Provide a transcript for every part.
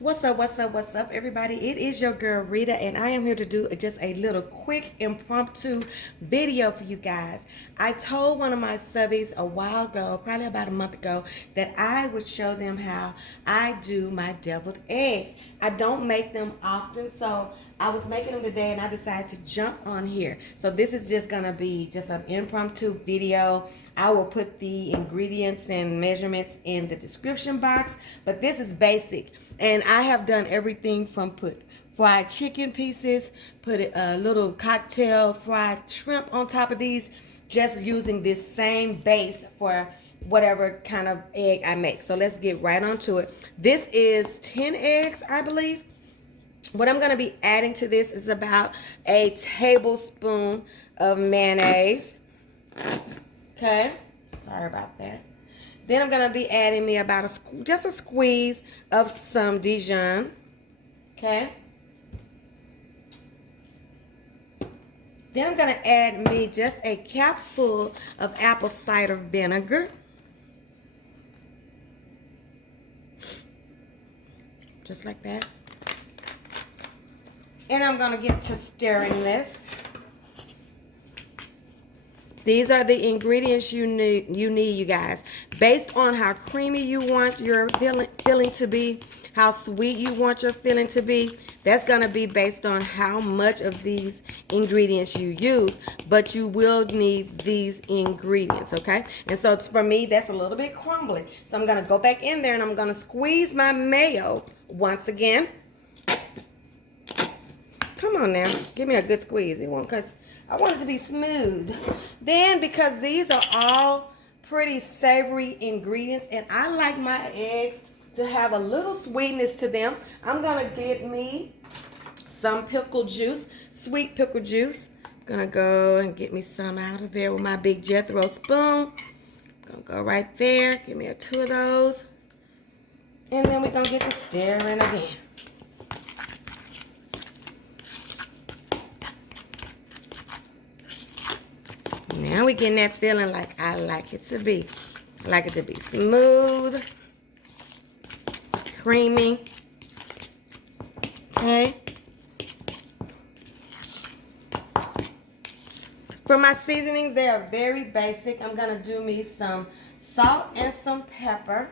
What's up, everybody? It is your girl, Rita, and I am here to do just a little quick impromptu video for you guys. I told one of my subbies a while ago, probably about a month ago, that I would show them how I do my deviled eggs. I don't make them often, so I was making them today, and I decided to jump on here. So this is just going to be just an impromptu video. I will put the ingredients and measurements in the description box, but this is basic. And I have done everything from put fried chicken pieces, put a little cocktail fried shrimp on top of these, just using this same base for whatever kind of egg I make. So let's get right onto it. This is 10 eggs, I believe. What I'm going to be adding to this is about a tablespoon of mayonnaise. Okay, sorry about that. Then I'm going to be adding me about just a squeeze of some Dijon. Okay. Then I'm going to add me just a cap full of apple cider vinegar. Just like that. And I'm going to get to stirring this. These are the ingredients you need, you guys. Based on how creamy you want your filling to be, how sweet you want your filling to be, that's going to be based on how much of these ingredients you use. But you will need these ingredients, okay? And so for me, that's a little bit crumbly. So I'm going to go back in there and I'm going to squeeze my mayo once again. Come on now, give me a good squeeze, because I want it to be smooth. Then, because these are all pretty savory ingredients, and I like my eggs to have a little sweetness to them, I'm gonna get me some pickle juice, sweet pickle juice. Gonna go and get me some out of there with my big Jethro spoon. Gonna go right there, give me two of those. And then we're gonna get the stirring again. Now we're getting that feeling like I like it to be. I like it to be smooth, creamy. Okay. For my seasonings, they are very basic. I'm going to do me some salt and some pepper.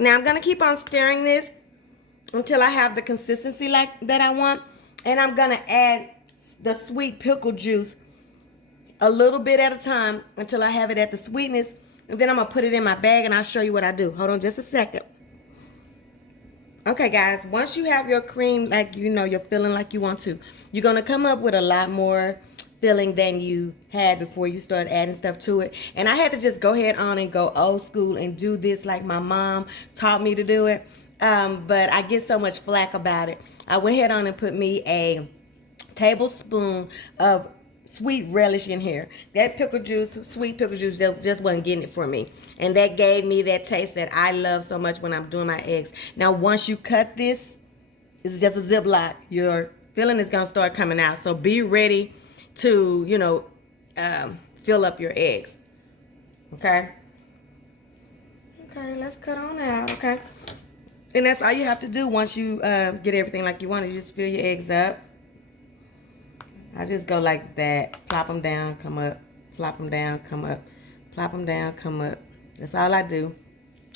Now I'm going to keep on stirring this until I have the consistency that I want. And I'm going to add the sweet pickle juice a little bit at a time until I have it at the sweetness. And then I'm going to put it in my bag and I'll show you what I do. Hold on just a second. Okay, guys, once you have your cream, like you're feeling like you want to, you're going to come up with a lot more filling than you had before you started adding stuff to it. And I had to just go ahead on and go old school and do this like my mom taught me to do it. But I get so much flack about it. I went ahead on and put me a tablespoon of sweet relish in here. That pickle juice, sweet pickle juice, just wasn't getting it for me. And that gave me that taste that I love so much when I'm doing my eggs. Now, once you cut this, it's just a Ziploc. Your filling is going to start coming out. So be ready to, fill up your eggs. Okay? Okay, let's cut on out, okay? And that's all you have to do once you get everything like you want. You just fill your eggs up. I just go like that. Plop them down, come up. Plop them down, come up. Plop them down, come up. That's all I do.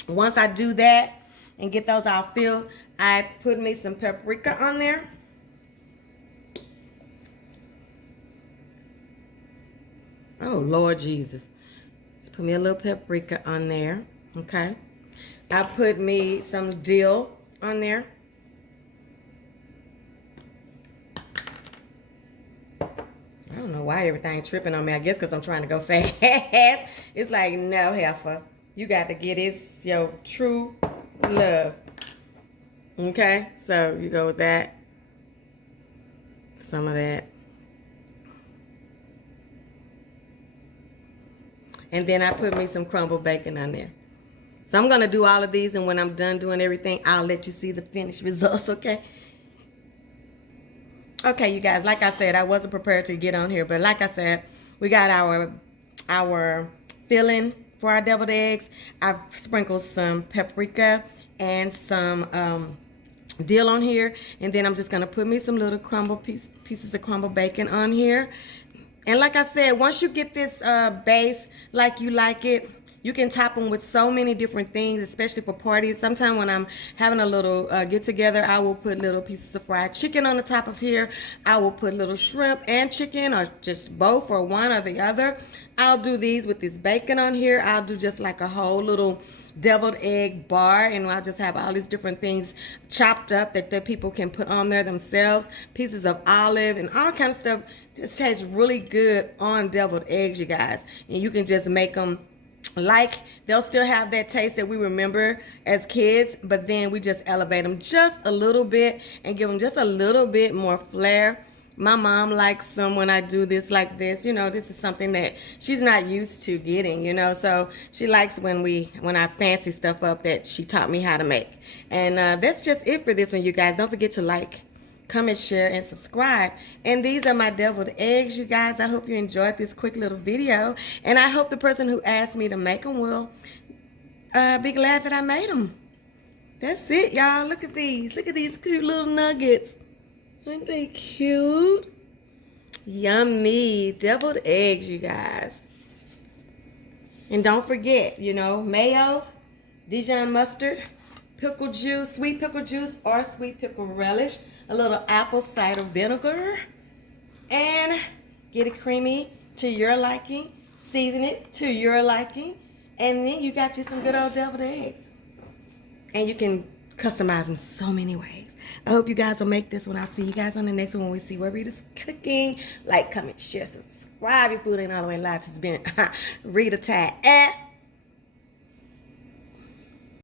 Once I do that and get those all filled, I put me some paprika on there. Oh, Lord Jesus. Just put me a little paprika on there. Okay. I put me some dill on there. I don't know why everything tripping on me. I guess because I'm trying to go fast. It's like, no, heifer. You got to get it. It's your true love. Okay. So you go with that. Some of that. And then I put me some crumbled bacon on there. So I'm gonna do all of these, and when I'm done doing everything, I'll let you see the finished results, okay? Okay, you guys, like I said, I wasn't prepared to get on here, but like I said, we got our filling for our deviled eggs. I've sprinkled some paprika and some dill on here, and then I'm just gonna put me some little pieces of crumbled bacon on here. And like I said, once you get this base like you like it, you can top them with so many different things, especially for parties. Sometimes when I'm having a little get together, I will put little pieces of fried chicken on the top of here. I will put little shrimp and chicken, or just both, or one or the other. I'll do these with this bacon on here. I'll do just like a whole little deviled egg bar, and I'll just have all these different things chopped up that the people can put on there themselves. Pieces of olive and all kinds of stuff. Just tastes really good on deviled eggs, you guys. And you can just make them like they'll still have that taste that we remember as kids, but then we just elevate them just a little bit and give them just a little bit more flair. My mom likes them when I do this like this. You know, this is something that she's not used to getting, you know, so she likes when I fancy stuff up that she taught me how to make. And that's just it for this one, you guys. Don't forget to like, comment, share, and subscribe. And these are my deviled eggs, you guys. I hope you enjoyed this quick little video, and I hope the person who asked me to make them will be glad that I made them. That's it, y'all. Look at these cute little nuggets. Aren't they cute? Yummy deviled eggs, you guys. And don't forget, you know, mayo, Dijon mustard, pickle juice, sweet pickle juice, or sweet pickle relish, a little apple cider vinegar, and get it creamy to your liking, season it to your liking, and then you got you some good old deviled eggs. And you can customize them so many ways. I hope you guys will make this one. I'll see you guys on the next one when we see what Rita's cooking. Like, comment, share, subscribe. Your food ain't all the way live. It's been Rita Tie.